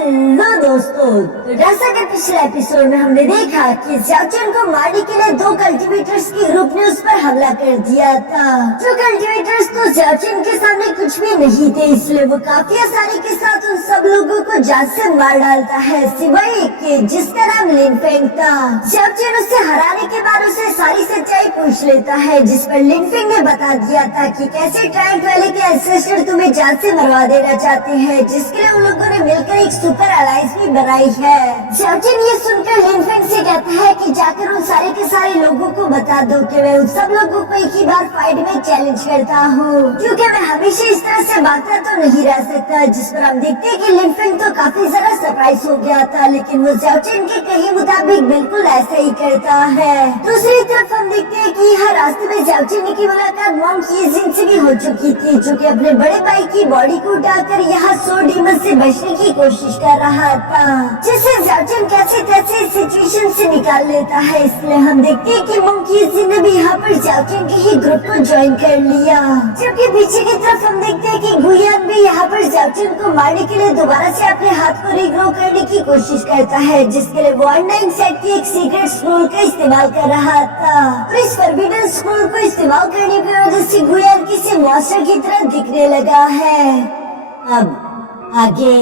Hello दोस्तों, तो जैसा कि पिछले एपिसोड में हमने देखा कि ज़्याओचेन को मारने के लिए दो कल्टीवेटर्स की ग्रुप ने उस पर हमला कर दिया था। जो कल्टीवेटर्स तो ज़्याओचेन के सामने कुछ भी नहीं थे, इसलिए वो काफी आसानी के साथ उन सब लोगों को जान से मार डालता है, सिवाय एक के जिसका नाम लिनफेंग था। ज़्याओचेन उसे हराने के बाद उसे सारी सच्चाई पूछ लेता है, जिस पर लिनफेंग ने बता दिया था कि कैसे ट्रायंट वैली के एंसेस्टर तुम्हें जान से मरवा देना चाहते हैं, जिसके लिए उन लोगों ने मिलकर एक सुपर अलायंस भी बनाई है। ज़्याओचेन ये सुनकर लिनफेंग से कहता है कि जाकर उन सारे के सारे लोगों को बता दो कि मैं उन सब लोगों को एक ही बार फाइट में चैलेंज करता हूँ, क्योंकि मैं हमेशा इस तरह से भागता तो नहीं रह सकता। जिस पर हम देखते हैं कि लिनफेंग तो काफी ज्यादा सरप्राइज हो गया था, लेकिन वो ज़्याओचेन के कहे मुताबिक बिल्कुल ऐसा ही करता है। दूसरी तरफ हम देखते हैं कि हर रास्ते में ज़्याओचेन की मुलाकात मॉन्क यीजिन से भी हो चुकी थी, जो कि अपने बड़े भाई की बॉडी को उठाकर यहाँ सो डीमन से बचने की कोशिश कर रहा था, जिससे ज़्याओचेन कैसे कैसे सिचुएशन से निकाल लेता है। इसलिए हम देखते हैं कि मॉन्क यीजिन ने भी यहाँ पर ज़्याओचेन के ही ग्रुप को ज्वाइन कर लिया। जबकि पीछे की तरफ हम देखते हैं कि गुयान भी यहाँ पर ज़्याओचेन को मारने के लिए दोबारा से अपने हाथ को रीग्रो करने की कोशिश करता है, जिसके लिए वो अननाइन सेट की एक सीक्रेट स्क्रोल का इस्तेमाल कर रहा था। और इस फॉरबिडन स्क्रोल को इस्तेमाल करने की वजह से गुयान किसी मॉन्स्टर की तरह दिखने लगा है। अब आगे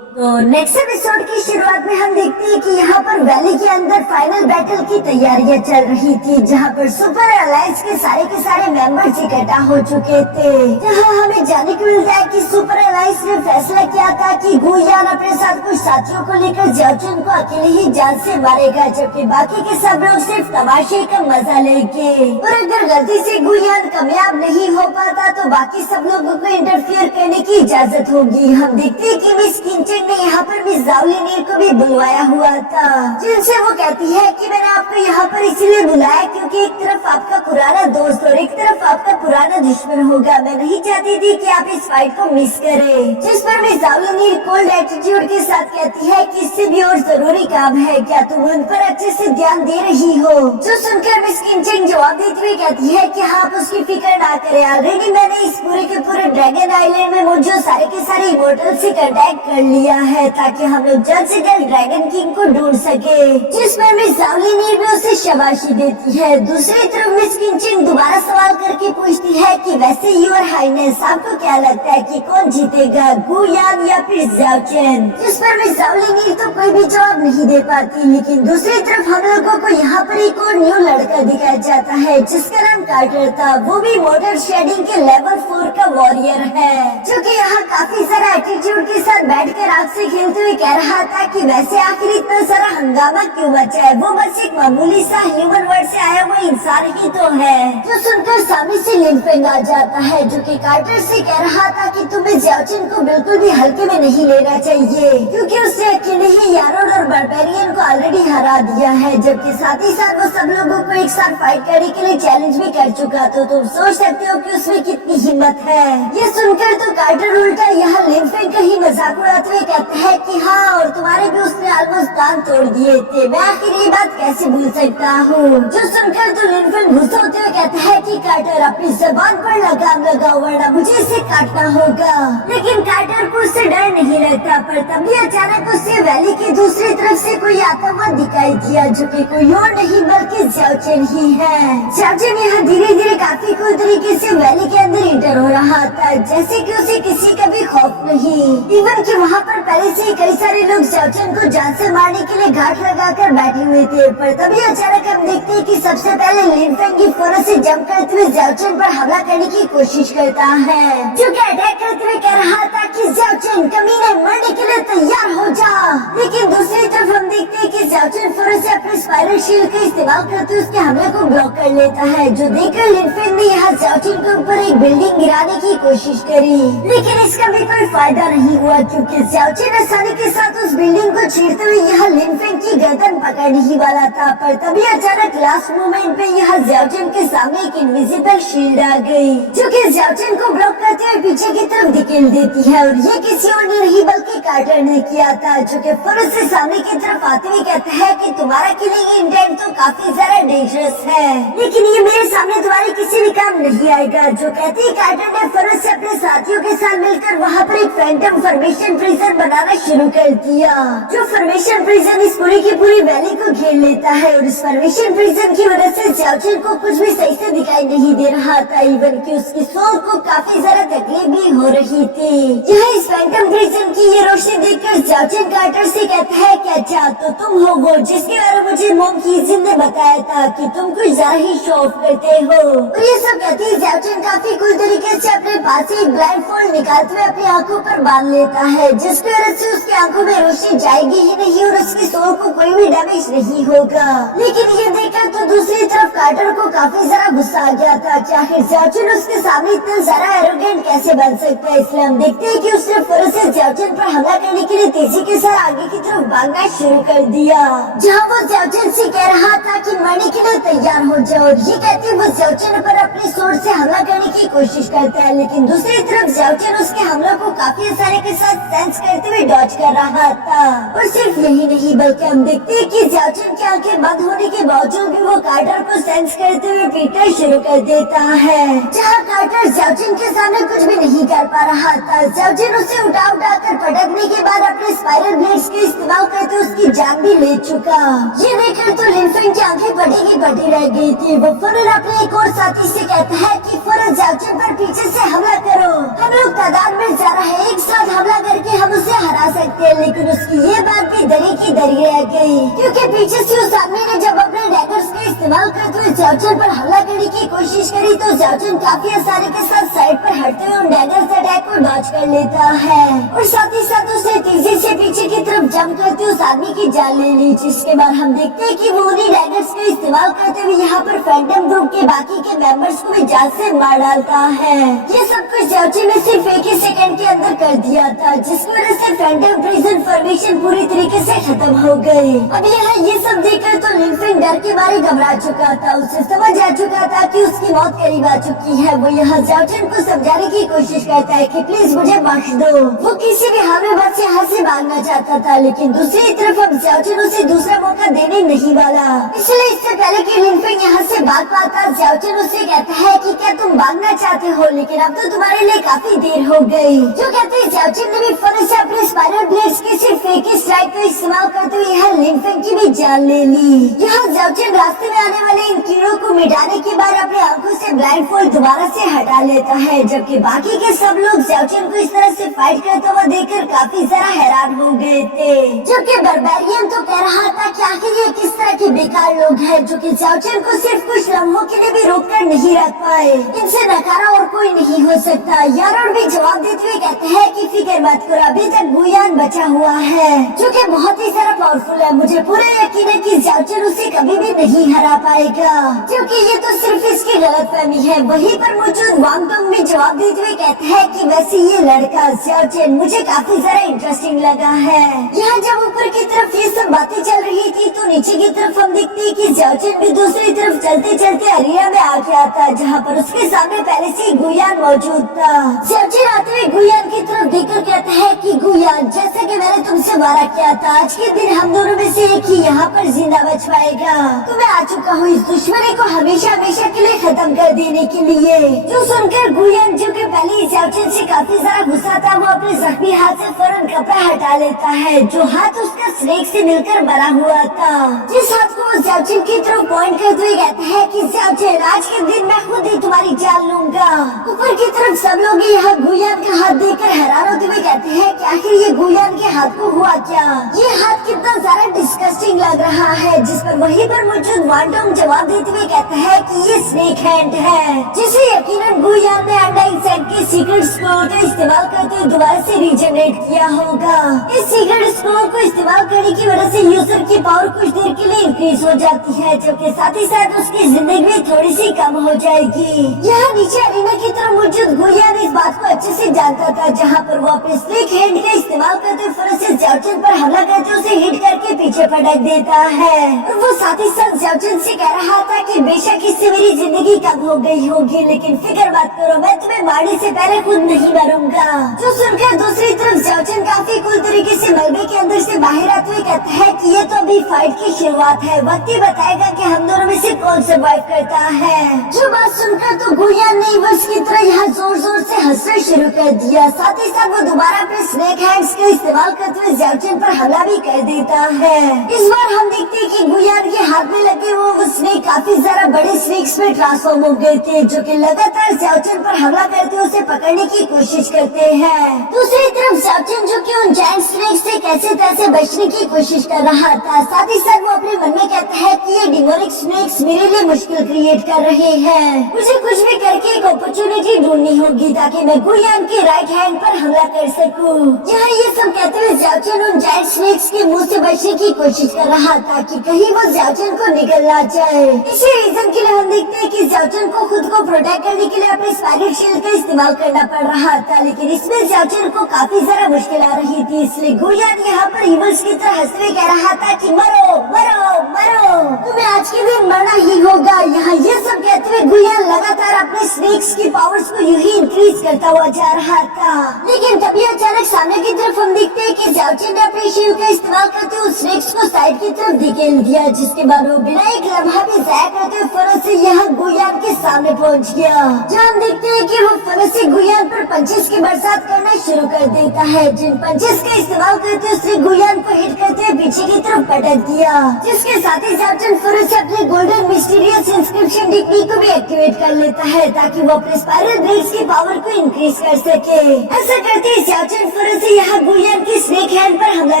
तो नेक्स्ट एपिसोड की शुरुआत में हम देखते हैं कि यहाँ पर वैली के अंदर फाइनल बैटल की तैयारियां चल रही थी, जहाँ पर सुपर अलायंस के सारे मेंबर्स इकट्ठा हो चुके थे। जहाँ हमें जाने को मिलता है कि सुपर अलायंस ने फैसला किया था कि गुयान अपने साथ कुछ साथियों को लेकर ज़्याओचेन को अकेले ही जान से मारेगा, जबकि बाकी के सब लोग सिर्फ तमाशे का मजा लेंगे। और अगर गलती से गुयान कामयाब नहीं हो पाता तो बाकी सब लोगों को इंटरफियर करने की इजाजत होगी। हम देखते हैं कि मिस किंचन ने यहाँ पर मिस ज़ाओलिनीर को भी बुलवाया हुआ था, जिनसे वो कहती है कि मैंने आपको यहाँ पर इसलिए बुलाया क्योंकि एक तरफ आपका पुराना दोस्त और एक तरफ आपका पुराना दुश्मन होगा। मैं नहीं चाहती थी कि आप इस फाइट को मिस करें। जिस पर मिस ज़ाओलिनीर कोल्ड एटीट्यूड के साथ कहती है कि इससे भी और जरूरी काम है, क्या तुम उन पर अच्छे से ध्यान दे रही हो? जो सुनकर मिस किंचन जवाब देती हुई कहती है कि हाँ, आप उसकी फिक्र ना करें, ऑलरेडी मैंने इस पूरे के पूरे ड्रैगन आइलैंड में मौजूद सारे के सारे इमोर्टल से कांटेक्ट कर लिया है, ताकि हम लोग जल्द से जल्द ड्रैगन किंग को ढूंढ सके। जिस पर मिस ज़ाओलिनीर भी उसे शाबाशी देती है। दूसरी तरफ मिस किंचन दोबारा सवाल करके पूछती है कि वैसे योर हाइनेस आपको क्या लगता है कि कौन जीतेगा, गुयान या फिर ज़्याओचेन? जिस पर मिस ज़ाओलिनीर तो कोई भी जवाब नहीं दे पाती, लेकिन दूसरी तरफ हम लोगों को यहाँ पर एक और न्यू लड़का दिखाया जाता है, जिसका नाम कार्टर था। वो भी मोटर शेडिंग के लेवल 4 का वॉरियर है, जो कि यहाँ काफी सारा एटीट्यूड के साथ बैठकर आग से खेलते हुए कह रहा था कि वैसे आखिर इतना सारा हंगामा क्यों मचा है, वो बस एक मामूली सा ह्यूमन वर्ल्ड से आया हुआ इंसान ही तो है। जो सुनकर सामने से लिनफेंग आ जाता है, जो कि कार्टर से कह रहा था कि तुम्हें ज़्याओचेन को बिल्कुल भी हल्के में नहीं लेना चाहिए, क्योंकि उसने अकेले ही यारोड और बारबेरियन को ऑलरेडी हरा दिया है, जबकि साथ ही साथ वो सब लोगों को एक साथ फाइट करने के लिए चैलेंज भी कर चुका। तो तुम सोच सकते हो कि उसमें कितनी हिम्मत है। ये सुनकर तो कार्टर उल्टा यहाँ लिनफेंग का ही मजाक उड़ाते हुए कहता है कि हाँ, और तुम्हारे भी उसने ऑलमोस्ट दांत तोड़ दिए थे, मैं आखिर ये बात कैसे भूल सकता हूँ? जो सुनकर तो लिनफेंग गुस्सा होते हुए कहता है कि कार्टर अपनी जबान पर लगाम लगाओ, वरना मुझे इसे काटना होगा। लेकिन कार्टर को उससे डर नहीं लगता, पर तभी अचानक उससे वैली की दूसरी तरफ से कोई आता हुआ दिखाई दिया, जो कि कोई और नहीं बल्कि ज़्याओचेन ही है। ज़्याओचेन यहाँ धीरे धीरे काफी कूल तरीके से वैली के अंदर इंटर हो रहा था, जैसे कि उसे किसी का भी खौफ नहीं। इवन कि वहाँ पर पहले से ही कई सारे लोग ज़्याओचेन को जान से मारने के लिए घाट लगाकर बैठे हुए थे, पर तभी अचानक हम देखते हैं कि सबसे पहले लिनफेंग की फौरन से जंप करते हुए ज़्याओचेन पर हमला करने की कोशिश करता है, जो कि अटैक करते हुए कह रहा था कि ज़्याओचेन कमीने मरने के लिए तैयार हो जा। लेकिन दूसरी तरफ हम देखते हैं कि ज़्याओचेन फौरन से अपने स्पाइरल शील्ड का इस्तेमाल करते हुए उसके हमले को ब्लॉक कर लेता है, जो देखकर लिनफेंग ने यहाँ ज़्याओचेन के ऊपर एक बिल्डिंग गिराने की कोशिश करी, लेकिन इसका भी कोई फायदा नहीं हुआ, क्योंकि ज़्याओचेन आसानी के साथ उस बिल्डिंग को चीरते हुए यहाँ लिनफेंग की गर्दन पकड़ने ही वाला था, पर तभी अचानक लास्ट मोमेंट पे यहाँ ज़्याओचेन के सामने एक इनविजिबल शील्ड आ गई, जो कि ज़्याओचेन को ब्लॉक करते हुए पीछे की तरफ धकेल देती है। और ये किसी और ने नहीं बल्कि कार्टर ने किया था, जो कि फौरन से सामने की तरफ आते हुए कहता है कि तुम्हारा किलिंग ये इंटेंट तो काफी ज्यादा डेंजरस है, लेकिन ये मेरे सामने तुम्हारे किसी भी काम नहीं आएगा। जो कहती कार्टर ने फरोज से अपने साथियों के साथ मिलकर वहाँ पर एक फैंटम फॉर्मेशन प्रिजन बनाना शुरू कर दिया। जो फॉर्मेशन प्रिजन इस पूरी की पूरी वैली को घेर लेता है और इस फॉर्मेशन प्रिजन की वजह से ज़ाओ को कुछ भी सही से दिखाई नहीं दे रहा था, इवन कि उसकी सोल को काफी ज्यादा तकलीफ भी हो रही थी। यह इस फैंटम प्रिजन की ये रोशनी देखकर ज़ाओ कार्टर से कहता है, क्या अच्छा तो तुम हो वो जिसके बारे में मुझे मॉम कीजिन ने बताया था कि तुम कुछ ज्यादा ही शो ऑफ करते हो। और ये सब कहती है ज़ाओ काफी कुल तरीके से अपने पास ही ब्लाइंड फोल्ड निकालते हुए अपनी आंखों पर बांध लेता है, जिसकी वजह से उसकी आंखों में रोशनी जाएगी ही नहीं और उसकी सोल को कोई भी डैमेज नहीं होगा। लेकिन ये देखकर तो दूसरी तरफ कार्टर को काफी ज्यादा गुस्सा आ गया था कि आखिर ज़ाओ उसके सामने इतना ज्यादा एरोगेंट कैसे बन सकता है। इसलिए हम देखते हैं कि उसने फौरन से ज़ाओ पर हमला करने के लिए तेजी के साथ आगे की तरफ भागना शुरू कर दिया, जहाँ वो ज़ाओ से कह रहा था कि मरने के लिए तैयार हो जाओ। ये कहते वो ज़ाओ पर अपनी सोर्ड से हमला करने की कोशिश करता है, लेकिन दूसरी तरफ ज़ाओ उसके हमलों को काफी आसानी के साथ सेंस करते हुए डॉज कर रहा था। और सिर्फ यही नहीं बल्कि हम देखते हैं कि ज़ाओ की आंखें बंद होने के बावजूद भी वो कार्टर को सेंस करते हुए पीटना शुरू कर देता है, जहाँ कार्टर ज़ाओ के सामने कुछ भी नहीं कर पा रहा था। ज़ाओ उसे उठा कर पटकने के बाद अपने स्पाइरल ब्लेड्स के इस्तेमाल करते उसकी जान भी ले चुका। ये देखकर तो लिनफेंग की आंखें फटी की फटी रह गई थी। वो फौरन अपने एक और साथी से कहता है कि फौरन ज़ाओ पर पीछे से हमला करो, हम लोग तादाद में ज्यादा है, एक साथ हमला करके हम उसे हरा सकते हैं। लेकिन उसकी ये बात भी दरी की दरी रह गई, क्योंकि पीछे से उस आदमी ने जब अपने डैगर्स का इस्तेमाल करते हुए ज़ाओ पर हमला करने की कोशिश करी तो ज़ाओ काफी आसानी के साथ साइड पर हटते हुए डैगर्स अटैक को डॉज कर लेता है और साथ ही साथ उसे तेजी से पीछे की तरफ जंप करते उस आदमी की जान ले ली। जिसके बाद हम देखते हैं कि वो उन्हीं डैगर्स का इस्तेमाल करते हुए यहाँ पर फैंटम ग्रुप के बाकी के मेंबर्स को भी जान से मार डालता है। ये सब कुछ ज़ाओ ने सिर्फ एक ही सेकंड के अंदर कर दिया था, जिसकी वजह से फैंटम प्रिजन फॉर्मेशन पूरी तरीके से खत्म हो गई। अब यहाँ ये सब देखकर तो लिनफेंग डर के मारे घबरा चुका था, उसे समझ आ चुका था कि उसकी मौत करीब आ चुकी है। वो यहाँ ज़ाओ को समझाने की कोशिश करता है कि प्लीज मुझे बख्श दो। वो किसी भी हाल में बस यहाँ से भागना चाहता था, लेकिन दूसरी तरफ अब ज़ाओ उसे दूसरा मौका देने नहीं वाला। इसलिए इससे पहले कि लिनफेंग यहाँ से भाग पाता, ज़ाओ उसे कहता है कि क्या तुम भागना चाहते हो, लेकिन अब तो तुम्हारे लिए काफी देर हो गई। जो कहते हैं ज़ाओ ने भी फौरन से अपने स्पाइरल ब्लेड्स के सिर्फ एक ही स्ट्राइक का इस्तेमाल करते हुए यहाँ लिनफेंग की भी जान ले ली। यहाँ ज़ाओ रास्ते में आने वाले इन कीड़ों को मिटाने के बाद अपने आंखों से ब्लाइंड फोल्ड दोबारा से हटा लेता है, जबकि बाकी के सब लोग ज़ाओ को इस तरह से फाइट करते हुए देखकर काफी ज्यादा हैरान हो गए थे। जबकि बर्बेरियन तो कह रहा था कि आखिर ये किस तरह के बेकार लोग हैं जो कि ज़ाओ को सिर्फ कुछ लम्हों के लिए भी रोक कर नहीं रख पाए, इनसे नकारा और कोई नहीं हो सकता। यारोड भी जवाब देते हुए कहते हैं कि फिक्र मत करो, अभी तक गुयान बचा हुआ है जो कि बहुत ही ज्यादा पावरफुल है। मुझे पूरा यकीन है कि ज़ाओ उसे कभी भी नहीं हरा पाएगा, क्योंकि ये तो सिर्फ इसकी गलतफहमी है। वहीं पर मौजूद वांग डोंग भी जवाब देते हुए कहते हैं कि वैसे ये लड़का ज़ाओ मुझे काफी ज्यादा इंटरेस्टिंग लगा है। यहाँ जब ऊपर की तरफ ये सब बातें चल रही थी तो नीचे की तरफ हम देखते हैं कि ज़ाओ भी दूसरी तरफ चलते चलते अरिया में आ गया था, जहाँ पर उसके सामने पहले से गुयान मौजूद था। ज़ाओ आते हुए गुयान की तरफ देखकर कहता है कि गुयान, जैसा कि मैंने तुमसे वादा किया था, आज के दिन हम दोनों में से एक ही यहाँ पर जिंदा बच पाएगा। तो मैं आ चुका हूँ इस दुश्मनी को हमेशा हमेशा के लिए खत्म कर देने के लिए। जो सुनकर गुयान, जो कि पहले ही ज़ाओ से काफी ज्यादा गुस्सा था, वो अपने जख्मी हाथ से फौरन कपड़ा हटा लेता है, जो हाथ उसका स्नेक से मिलकर बना हुआ था। जिस हाथ को वो ज़ाओ की तरफ पॉइंट करते हुए कहता है कि ज़ाओ आज के दिन मैं खुद ही तुम्हारी जान लूंगा। ऊपर की तरफ सब लोग यहाँ गुयान का हाथ देखकर हैरान होते हुए कहते हैं कि आखिर ये गुयान के हाथ को हुआ क्या, ये हाथ कितना ज्यादा डिस्गस्टिंग लग रहा है। जिस पर वहीं पर मौजूद वांग डोंग जवाब देते हुए कहता है कि ये स्नेक हैंड है, जिसे यकीनन गुयान ने अंडर सेट के सीक्रेट स्क्रोल का इस्तेमाल करते हुए दोबारा से रीजनरेट किया होगा। इस सीक्रेट स्क्रोल को इस्तेमाल करने की वजह से यूजर की पावर कुछ देर के लिए इंक्रीज हो जाती है, जबकि साथ ही साथ उसकी जिंदगी भी थोड़ी सी कम हो जाएगी। यहाँ नीचे अरीना की तरफ मौजूद गुयान इस बात को अच्छे से जानता था, जहाँ पर वो अपने स्नेक हैंड का इस्तेमाल करते हुए फौरन से ज़ाओ पर हमला करते उसे हिट करके के पीछे पटक देता है और वो साथ ही साथ ज़्याओचन से कह रहा था कि बेशक इससे मेरी जिंदगी कम हो गई होगी, लेकिन फिक्र मत करो, मैं तुम्हें मारने से पहले खुद नहीं मरूंगा। जो सुनकर दूसरी तरफ ज़्याओचन काफी कूल तरीके से मलबे के अंदर से बाहर आते हुए कहता है कि ये तो अभी फाइट की शुरुआत है, वक्त ही बताएगा कि हम दोनों में से कौन सर्वाइव करता है। जो बात सुनकर तो गुयान ने इवल्स की तरह यहाँ जोर जोर से हंसना शुरू कर दिया। साथ ही साथ वो दोबारा अपने स्नेक हैंड्स का इस्तेमाल करते हुए ज़्याओचन पर हमला भी कर देता है। इस बार हम देखते हैं कि गुयान के हाथ में लगे वो स्नेक काफी ज्यादा बड़े स्नेक्स में ट्रांसफॉर्म हो गए थे, जो कि लगातार ज़्याओचन पर हमला करते हुए उसे पकड़ने की कोशिश करते हैं। दूसरी तरफ ज़्याओचन जो कि उन जायंट स्नेक से कैसे तैसे बचने की कोशिश कर रहा था, साथ ही साथ वो अपने मन में कहता है कि ये डिमोनिक स्नेक्स मेरे लिए मुश्किल क्रिएट कर रहे हैं, मुझे कुछ भी करके एक अपॉर्चुनिटी ढूंढनी होगी ताकि मैं गुयान के राइट हैंड पर हमला कर सकूं। यहाँ ये सब कहते हुए ज़्याओचन उन जायंट स्नेक्स के मुंह से बचने की कोशिश कर रहा था कि कहीं वो ज़्याओचन को निगल ना जाए। इसी रीजन के लिए हम देखते हैं कि ज़्याओचन को खुद को प्रोटेक्ट करने के लिए अपने स्पाइरल शील्ड का इस्तेमाल करना पड़ रहा था, लेकिन इसमें ज़्याओचन को काफी ज्यादा मुश्किल आ रही थी। इसलिए गुयान यहाँ पर इवल्स की तरह हंसते हुए कह रहा था कि मरो मरो मरो, तुम्हें आज के दिन मरना ही होगा। यहाँ ये सब कहते हुए गुयान लगातार अपने स्नेक्स की पावर्स को यूं ही इंक्रीज करता हुआ जा रहा था, लेकिन तभी अचानक सामने की तरफ हम देखते हैं कि ज़्याओचन ने अपने शील्ड का इस्तेमाल करते हुए स्नेक्स को साइड की तरफ धकेल दिया, जिसके बाद वो बिना एक लम्हा भी जाया करते हुए फौरन से यहाँ गुयान के सामने पहुँच गया। जहाँ हम देखते हैं कि वो फौरन से गुयान पर पंचेस की बरसात करना शुरू कर देता है, जिन पंचेस का इस्तेमाल करते हुए उसने गुयान को हिट करते हुए पीछे की तरफ पटक दिया, जिसके साथ ही ज़्याओचन फौरन से अपने गोल्डन मिस्टीरियस इंस्क्रिप्शन टेक्निक को भी एक्टिवेट कर लेता है ताकि वो अपने स्पाइरल ब्लेड्स की पावर को इंक्रीज कर सके। ऐसा करते ही ज़्याओचन फौरन से यहाँ गुयान के स्नेक हैंड पर हमला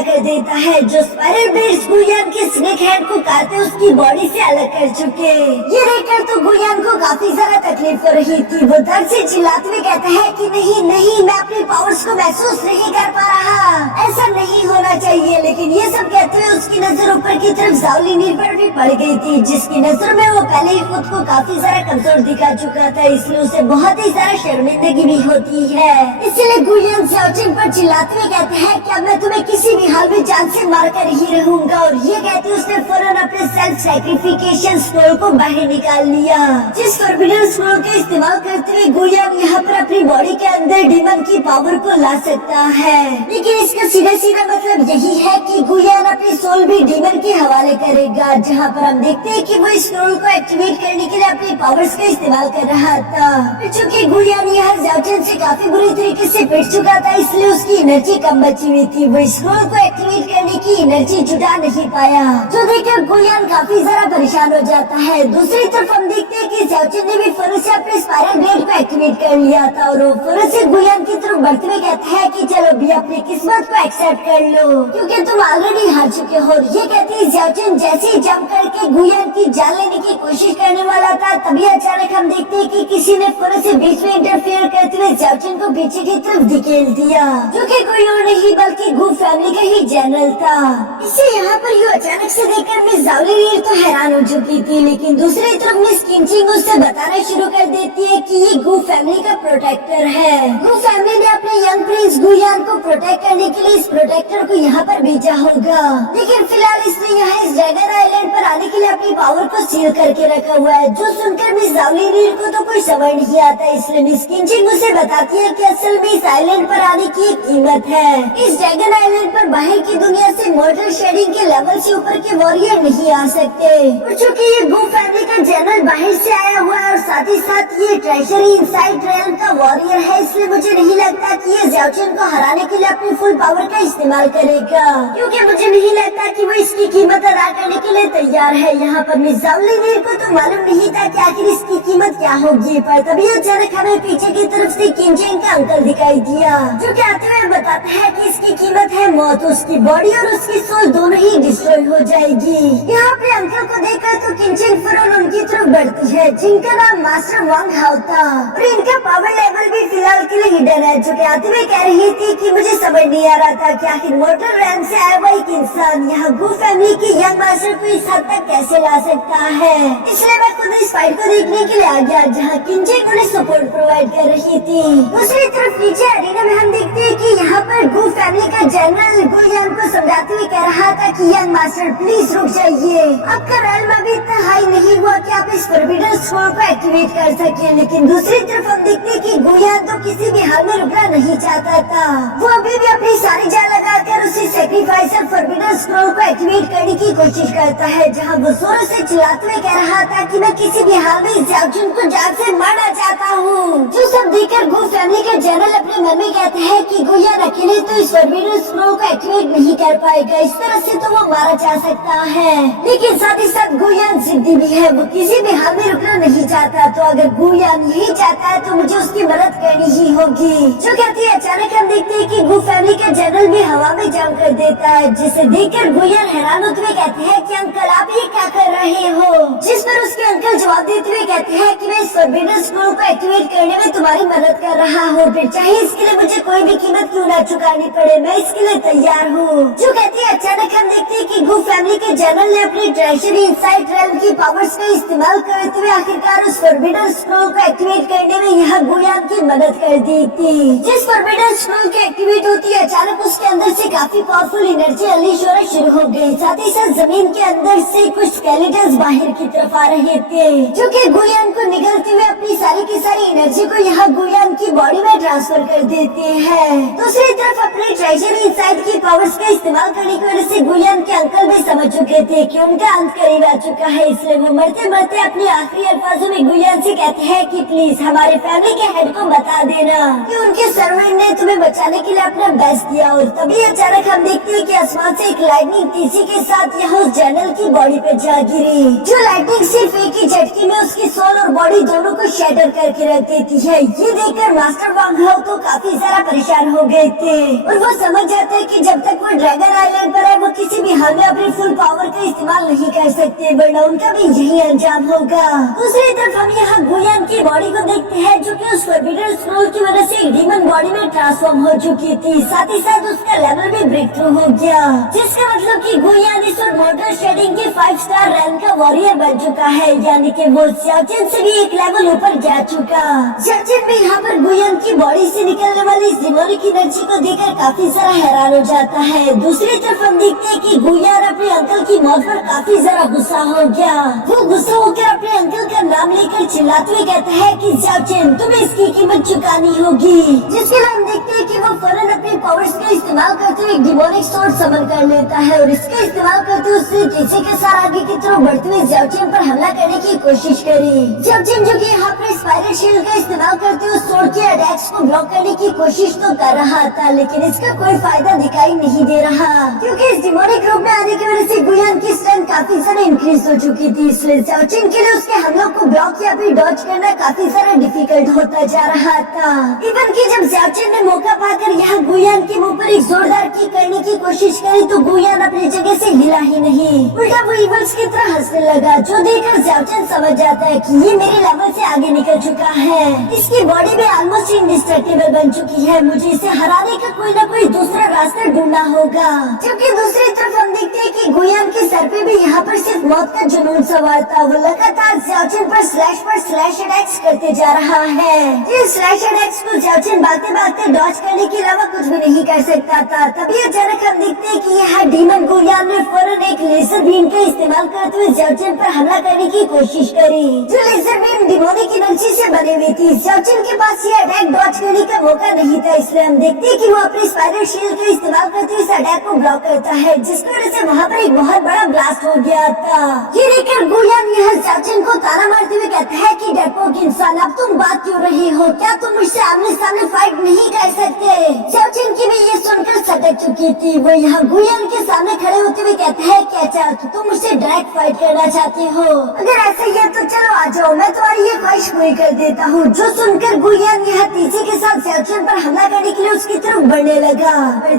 कर देता है, जो स्पाइरल ब्लेड्स गुयान के स्नेक हैंड को काटते उसकी बॉडी से अलग कर चुके। ये देखकर तो गुयान को काफी ज्यादा तकलीफ हो रही थी। वो दर्द से चिल्लाते हुए कहता है कि नहीं नहीं, मैं अपनी पावर्स को महसूस नहीं कर पा रहा, ऐसा नहीं होना चाहिए। लेकिन ये सब कहते हुए उसकी नजर ऊपर की तरफ ज़ाओलिन पर भी पड़ गई थी, जिसकी नजर में वो पहले ही खुद को काफी ज्यादा कमजोर दिखा चुका था, इसलिए उसे बहुत ही ज्यादा शर्मिंदगी भी होती है। इसलिए गुयान ज़ाओचन पर चिल्लाते हुए कहता है कि अब मैं तुम्हें किसी भी हाल में जान से मार कर ही रहूंगा। और ये कहते उसने फौरन अपने सेल्फ सैक्रिफिकेशन स्क्रोल को बाहर निकाल लिया, जिस फॉरबिडन स्क्रोल का इस्तेमाल करते हुए गुयान यहाँ पर अपनी बॉडी के अंदर डीमन की पावर को ला सकता है। लेकिन इसका सीधा सीधा मतलब यही है कि गुयान अपनी सोल भी डीमन के हवाले करेगा, जहाँ पर हम देखते हैं कि वो इस स्क्रोल को एक्टिवेट करने के लिए अपनी पावर्स का इस्तेमाल कर रहा था। चूँकि गुयान यहाँ ज़ाओचन से काफी बुरी तरीके से पिट चुका था, इसलिए उसकी एनर्जी कम बची हुई थी। वो इस स्क्रोल को एक्टिवेट करने की एनर्जी जुटा नहीं पाया, जो देखकर गुयान काफी ज्यादा परेशान हो जाता है। दूसरी तरफ हम देखते हैं कि ज़ाओचन ने भी फौरन से अपने स्पाइरल ब्लेड को एक्टिवेट कर लिया था और वो फौरन से गुयान की तरफ बढ़ते हुए कहता है कि चलो भी अपनी किस्मत को एक्सेप्ट कर लो, क्योंकि तुम ऑलरेडी हार चुके हो। ये कहते ही ज़ाओचन जैसे ही जंप करके गुयान की जान लेने की कोशिश करने वाला था, तभी अचानक हम देखते हैं कि किसी ने फौरन से बीच में इंटरफेयर करते हुए ज़ाओचन को पीछे की तरफ धकेल दिया, जो कि कोई और नहीं बल्कि गू फैमिली का ही जनरल था। इसे यहाँ पर यूँ अचानक से देखकर मिस ज़ाओलिन तो हैरान हो चुकी थी, लेकिन दूसरी तरफ मिस किंचिंग उससे बताना शुरू कर देती है कि ये गू फैमिली का प्रोटेक्टर है। गू फैमिली ने अपने यंग प्रिंस गुयान को प्रोटेक्ट करने के लिए इस प्रोटेक्टर को यहाँ पर भेजा होगा, लेकिन फिलहाल इसने यहाँ इस ड्रैगन आइलैंड पर आने के लिए अपनी पावर को सील करके रखा हुआ है, जो सुनकर मिस ज़ाओलिन को तो कोई समझ नहीं आता। इसलिए मिस किंचिंग उसे बताती है कि असल में इस आइलैंड पर आने की एक कीमत है। इस ड्रैगन आइलैंड पर बाहर की दुनिया से मॉडल शेडिंग के लेवल से ऊपर के वॉरियर नहीं आ सकते, और चूँकि ये गू फैमिली का जनरल बाहर से आया हुआ है और साथ ही साथ ये ट्रेजरी इनसाइड रेल्म का वॉरियर है, इसलिए मुझे नहीं लगता कि ये ज़ाओचन को हराने के लिए अपनी फुल पावर का इस्तेमाल करेगा, क्योंकि मुझे नहीं लगता कि वो इसकी कीमत अदा करने के लिए तैयार है। यहाँ पर मिस ज़ाओलिन को तो मालूम नहीं था कि आखिर इसकी कीमत क्या होगी, पर तभी अचानक हमें पीछे की तरफ से किंचिंग का अंकल दिखाई दिया, जो कि आते हुए बताता है कि इसकी कीमत है मौत, उसकी बॉडी और उसकी सोल दोनों ही डिस्ट्रॉय हो जाएगी। यहाँ अपने अंकल को देखकर तो किंचिंग फौरन उनकी तरफ बढ़ती है, जिनका नाम मास्टर वांग हाओ था, और इनका पावर लेवल भी फिलहाल के लिए हिडन है, जो कि आते हुए कह रही थी कि मुझे समझ नहीं आ रहा था कि आखिर मॉर्टल रैम से आया हुआ एक इंसान यहाँ गू फैमिली की यंग मास्टर को इस हद तक कैसे ला सकता है। इसलिए मैं खुद इस फाइट को देखने के लिए आ गया जहाँ किंजी को सपोर्ट प्रोवाइड कर रही थी। दूसरी तरफ नीचे अरीना में हम देखते हैं कि यहाँ पर गू फैमिली का जनरल गुयान को समझाते हुए कह रहा था कि यंग मास्टर प्लीज रुक जाइए, आपका रैंक अभी इतना हाई नहीं हुआ कि आप इस फोरबिडन स्क्रोल को एक्टिवेट कर सके। लेकिन दूसरी तरफ हम देखते हैं कि गुयान तो किसी भी हाल में रुकना नहीं चाहता था। वो अभी भी अपनी सारी जान लगाकर उसी सेक्रीफाइस और फोरबिडन स्क्रोल को एक्टिवेट करने की कोशिश करता है, जहाँ वो जोरों से चिल्लाते हुए कह रहा था कि मैं किसी भी हाल में इस जाओजुन को जान से मारना चाहता हूँ। जो सब देखकर गू फैमिली के जनरल अपने मन में कहते हैं कि गुयान अकेले तो इस फोरबिडन स्क्रोल को एक्टिवेट नहीं कर पाएगा, इस तरह से तो वो मारा जा सकता है। लेकिन साथ ही साथ गुयान जिद्दी भी है, वो किसी भी हाल में रुकना नहीं चाहता। तो अगर गुयान यही चाहता है तो मुझे उसकी मदद करनी ही होगी। जो कहती है अचानक हम देखते हैं कि गू फैमिली का जनरल भी हवा में जंप कर देता है, जिसे देखकर गुयान हैरान होते हुए कहते हैं कि अंकल आप ये क्या कर रहे हो। जिस पर उसके अंकल जवाब देते हुए कहते हैं कि मैं इस फोरबिडन स्क्रोल को एक्टिवेट करने में तुम्हारी मदद कर रहा हूँ, फिर चाहे इसके लिए मुझे कोई भी कीमत क्यों न चुकानी पड़े, मैं इसके लिए तैयार हूँ। जो कहती है अचानक हम देखते हैं कि गू फैमिली के जनरल ने अपनी ट्रेजरी इनसाइड रेल्म की पावर्स का इस्तेमाल करते हुए आखिरकार उस फोरबिडन स्क्रोल को एक्टिवेट करने में यह गुयान की मदद कर दी थी। जिस फोरबिडन स्क्रोल की एक्टिवेट होती है अचानक उसके अंदर से काफी पावरफुल एनर्जी अनलीश होना शुरू हो गई। साथ ही साथ जमीन के अंदर से कुछ स्केलेटन्स बाहर की तरफ आ रहे थे, जो कि गुयान को निगलते हुए अपनी सारी की सारी एनर्जी को यहाँ गुयान की बॉडी में ट्रांसफर कर देते हैं। दूसरी तरफ अपने ट्रेजरी इनसाइड की पावर्स का इस्तेमाल करने की वजह से गुयान के अंकल भी समझ चुके थे कि उनका अंत करीब आ चुका है, इसलिए वो मरते मरते अपने आखिरी अल्फाजों में गुयान से कहते हैं कि प्लीज हमारे फैमिली के हेड को बता देना कि उनके सर्वेंट ने तुम्हें बचाने के लिए अपना बेस्ट दिया। और तभी अचानक हम देखते हैं कि आसमान से एक लाइटनिंग तेजी के साथ यहाँ उस जनरल की बॉडी पे जा गिरी। जो लाइटनिंग सिर्फ एक ही झटके में उसकी सोल और बॉडी दोनों को शैटर करके रख देती है। ये देखकर मास्टर वांग हाउ तो काफी ज्यादा परेशान हो गए थे और वो समझ जाते हैं कि जब तक वो ड्रैगन आइलैंड पर है वो किसी भी हाल में अपनी फुल पावर का इस्तेमाल नहीं कर सकते, वरना उनका भी यही अंजाम होगा। दूसरी तरफ हम यहाँ गुयान की बॉडी को देखते हैं, जो कि उस फोरबिडन स्क्रोल की वजह से एक डीमन बॉडी में ट्रांसफॉर्म हो चुकी थी। साथ ही साथ उसका लेवल भी ब्रेक थ्रू हो गया, जिसका मतलब कि गुयान इस मोटर शेडिंग के 5 स्टार रैंक का वॉरियर बन चुका है, यानी कि वो ज़ाओजिन से भी एक लेवल ऊपर जा चुका। ज़ाओजिन भी यहाँ पर गुयान की बॉडी से निकलने वाली इस डिमोनिक एनर्जी को देखकर काफी ज्यादा हैरान हो जाता है। दूसरी तरफ हम देखते हैं कि गुयान अपने अंकल की मौत पर काफी ज्यादा गुस्सा हो गया। वो गुस्सा होकर अपने अंकल का नाम लेकर चिल्लाते हुए कहता है कि ज़ाओजिन तुम्हें इसकी कीमत चुकानी होगी। जिसके लिए हम देखते हैं कि वो फौरन अपनी पावर्स का इस्तेमाल करते हुए डिमोनिक स्वॉर्ड समन कर लेता है और इसका इस्तेमाल करते हुए उससे किसी के साथ आगे की तरफ बढ़ते हुए ज़ाओजिन पर हमला करने की कोशिश करी। ज़ाओजिन जो कि यहाँ पर स्पाइरल शील्ड का इस्तेमाल करते हुए स्वॉर्ड के अटैक्स को ब्लॉक करने की कोशिश तो कर रहा था, लेकिन इसका कोई फायदा दिखाई नहीं दे रहा, क्योंकि इस डिमोनिक रूप में आने की वजह से गुयान की स्ट्रेंथ काफी ज्यादा इंक्रीज हो चुकी थी। इसलिए ज़ाओजिन के लिए उसके हमलों को ब्लॉक या फिर डॉज करना काफी ज्यादा डिफिकल्ट होता जा रहा था। इवन कि जब ज़ाओजिन ने मौका पाकर यहाँ गुयान के मुंह पर एक जोरदार किक करने की कोशिश करी तो गुयान अपनी जगह से हिला ही नहीं, उल्टा वो इवल्स की तरह हंसने लगा, जो देखकर ज़ाओजिन समझ जाता है कि ये मेरे लेवल से आगे निकल चुका है। इसकी बॉडी भी ऑलमोस्ट इंडिस्ट्रक्टिबल बन चुकी है, मुझे इसे हराने का कोई न कोई दूसरा रास्ता ढूंढना होगा। जबकि दूसरी तरफ हम देखते हैं कि गुयान के सर पे भी यहाँ पर सिर्फ मौत का जुनून सवार था। वो लगातार ज़ाओजिन पर स्लैश अटैक्स करते जा रहा है। इस स्लैश अटैक्स को ज़ाओजिन भागते भागते डॉज करने के अलावा कुछ भी नहीं कर सकता था। तभी अचानक हम देखते हैं कि यहाँ डीमन गुयान ने फौरन एक लेजर बीम का इस्तेमाल करते हुए ज़ाओजिन पर हमला करने की कोशिश करी। जो लेजर बीम डिमोनिक एनर्जी से बनी हुई थी, ज़ाओजिन के पास ये अटैक डॉज करने का मौका नहीं था, इसलिए हम देखते हैं कि वो अपनी स्पाइरल शील्ड का इस्तेमाल करते हुए इस अटैक को ब्लॉक करता है, जिसकी वजह से वहाँ पर एक बहुत बड़ा ब्लास्ट हो गया था। ये देखकर गुयान यहाँ ज़ाओजिन को ताना मारते हुए कहता है कि डरपोक इंसान, अब तुम बात क्यों रहे हो? क्या तुम मुझसे आमने सामने फाइट नहीं कर सकते? ज़ाओजिन की भी ये सुनकर सटक चुकी थी। वो यहाँ गुयान के सामने खड़े होते हुए कहता है क्या चाहते तुम मुझसे डायरेक्ट फाइट करना चाहते हो? अगर ऐसा ही है तो चलो आ जाओ, मैं तुम्हारी ये ख्वाहिश पूरी कर देता हूँ। जो सुनकर गुयान यहाँ तेजी के साथ ज़ाओजिन पर हमला करने के लिए उसकी तरफ बढ़ने लगा।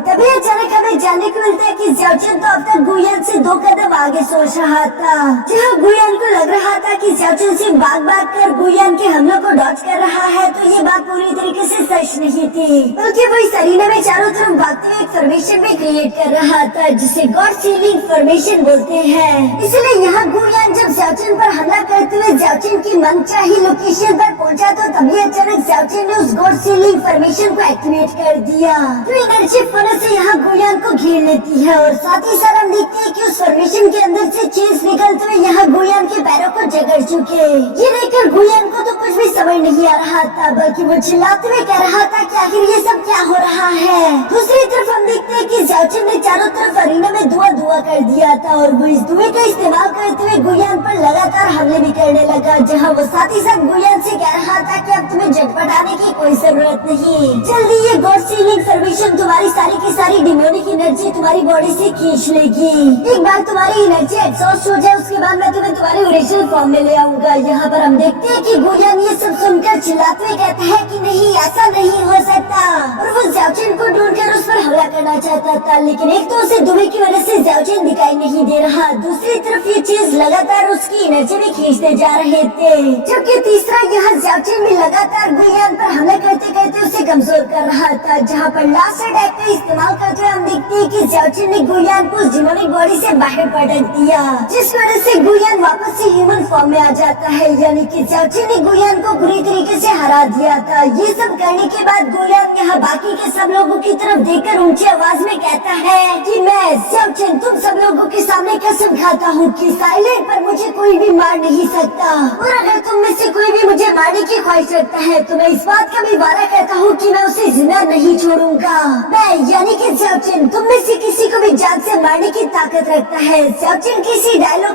तभी अचानक हमें जानने को मिलता है कि ज़ाओजिन तो अब तक गुयान से 2 कदम आगे सोच रहा था। जहाँ गुयान को लग रहा था कि ज़ाओचन सिंह भाग कर गुयान के हमलों को डॉज कर रहा है, तो ये बात पूरी तरीके से सच नहीं थी, बल्कि वो इस अरीना में चारों तरफ भागते हुए एक फॉर्मेशन में क्रिएट कर रहा था जिसे गॉड सीलिंग फॉर्मेशन बोलते हैं। इसलिए यहाँ गुयान जब ज़ाओचन पर हमला करते हुए ज़ाओचन की मनचाही लोकेशन पर पहुंचा, तो तभी अचानक ज़ाओचन ने उस गॉड सीलिंग फॉर्मेशन को एक्टिवेट कर दिया, जो एनर्जी फनस से यहाँ गुयान को घेर लेती है। और साथ ही साथ हम देखते हैं कि उस फॉर्मेशन के अंदर से चेंज निकलते हुए यहाँ गुयान के पैरों को जकड़ चुके। ये देखकर गुयान को तो कुछ भी समझ नहीं आ रहा था, बल्कि वो चिल्लाते हुए कह रहा था कि आखिर ये सब क्या हो रहा है। दूसरी तरफ हम देखते हैं कि ज़ाओचन ने चारों तरफ अरीना में धुआं कर दिया था और वो इस धुएं का इस्तेमाल करते हुए गुयान पर लगातार हमले भी करने लगा, जहाँ वो साथ ही साथ गुयान से कह रहा था कि अब तुम्हें झटपटाने की कोई जरूरत नहीं, जल्दी ये गॉड सीलिंग फॉर्मेशन तुम्हारी सारी की सारी डिमोनिक एनर्जी तुम्हारी बॉडी से खींच लेगी। एक बार तुम्हारी एनर्जी एग्जॉस्ट हो जाए, उसके बाद मैं तुम्हें तुम्हारे ओरिजिनल फॉर्म में ले आऊंगा। यहाँ पर हम देखते हैं कि गुयान ये सब सुनकर चिल्लाते हुए कहता है कि नहीं, ऐसा नहीं हो सकता, और वो ज़ाओचन को ढूंढकर उस पर हमला करना चाहता था। लेकिन एक तो उसे धुएं की वजह से ज़ाओचन दिखाई नहीं दे रहा, दूसरी तरफ ये चीज लगातार उसकी एनर्जी भी खींचते जा रहे थे, जबकि तीसरा यहाँ ज़ाओचन भी लगातार गुयान पर हमला करते करते उसे कमजोर कर रहा था। जहाँ पर लास्ट अटैक का इस्तेमाल करते हुए हम देखते हैं कि ज़ाओचन ने गुयान को डिमोनिक बॉडी से बाहर पटक दिया, जिस वजह से गुयान वापस से ह्यूमन फॉर्म में आ जाता है, यानी कि ज़ाओचन ने गुयान को बुरी तरीके से हरा दिया था। ये सब करने के बाद गुयान यहाँ बाकी के सब लोगों की तरफ देखकर ऊंची आवाज में कहता है कि मैं ज़ाओचन तुम सब लोगों के सामने कसम खाता हूँ कि साइलेंट पर मुझे कोई भी मार नहीं सकता, और अगर तुम में से कोई भी मुझे मारने की ख्वाहिश रखता है तो मैं इस बात का भी वादा करता हूँ कि मैं उसे जिंदा नहीं छोड़ूंगा। मैं यानी कि ज़ाओचन तुम में से किसी को भी जान से मारने की ताकत रखता है। ज़ाओचन किसी डायलॉग